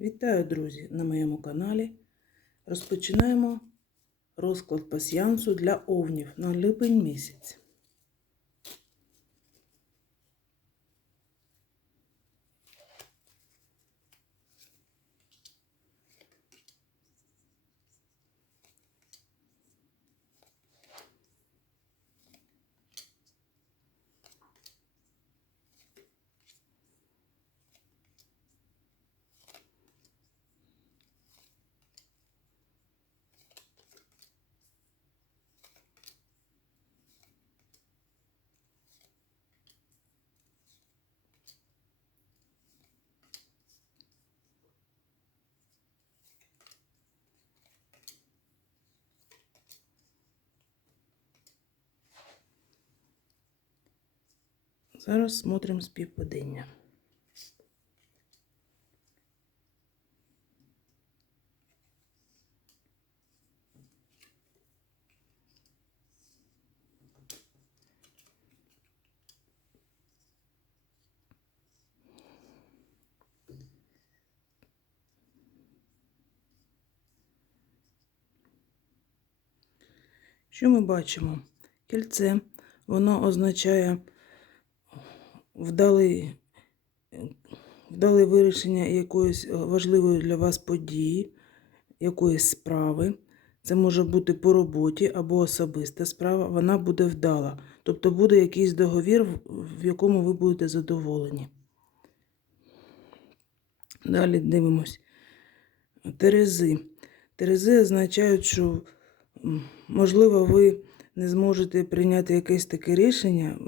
Вітаю, друзі, на моєму каналі. Розпочинаємо розклад пасіянсу для овнів на липень місяць. Зараз смотримо співпадіння. Що ми бачимо? Кільце, воно означає вдале, вдале вирішення якоїсь важливої для вас події, якоїсь справи. Це може бути по роботі або особиста справа, вона буде вдала. Тобто буде якийсь договір, в якому ви будете задоволені. Далі дивимось. Терези. Терези означають, що, можливо, ви не зможете прийняти якесь таке рішення,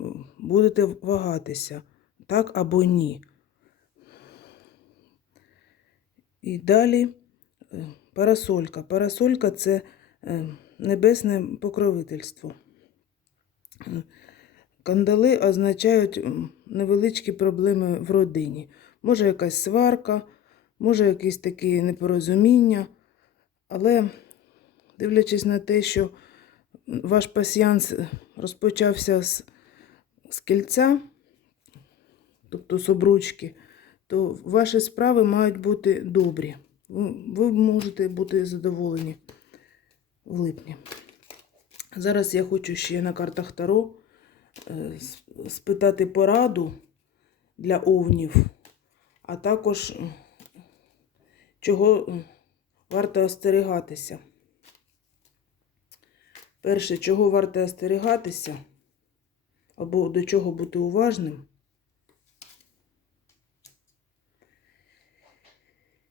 будете вагатися, так або ні. І далі е, парасолька. Парасолька це е, небесне покровительство. Е, Кандали означають невеличкі проблеми в родині. Може якась сварка, може якісь такі непорозуміння, але дивлячись на те, що ваш пасіянс розпочався з, з кільця, тобто з обручки, то ваші справи мають бути добрі. Ви, можете бути задоволені в липні. Зараз я хочу ще на картах Таро е, спитати пораду для овнів, а також чого варто остерігатися. Перше, чого варто остерігатися, або до чого бути уважним.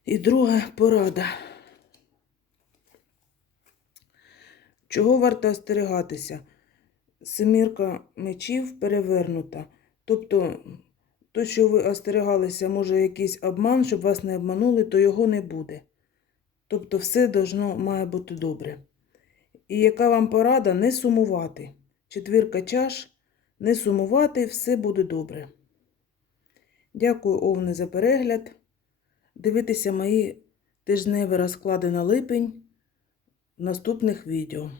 І друга порада. Чого варто остерігатися? Семірка мечів перевернута. Тобто, то, що ви остерігалися, може якийсь обман, щоб вас не обманули, то його не буде. Тобто, все должно, має бути добре. І яка вам порада? Не сумувати. Четвірка чаш, не сумувати, все буде добре. Дякую, Овне, за перегляд. Дивитися мої тижневі розклади на липень в наступних відео.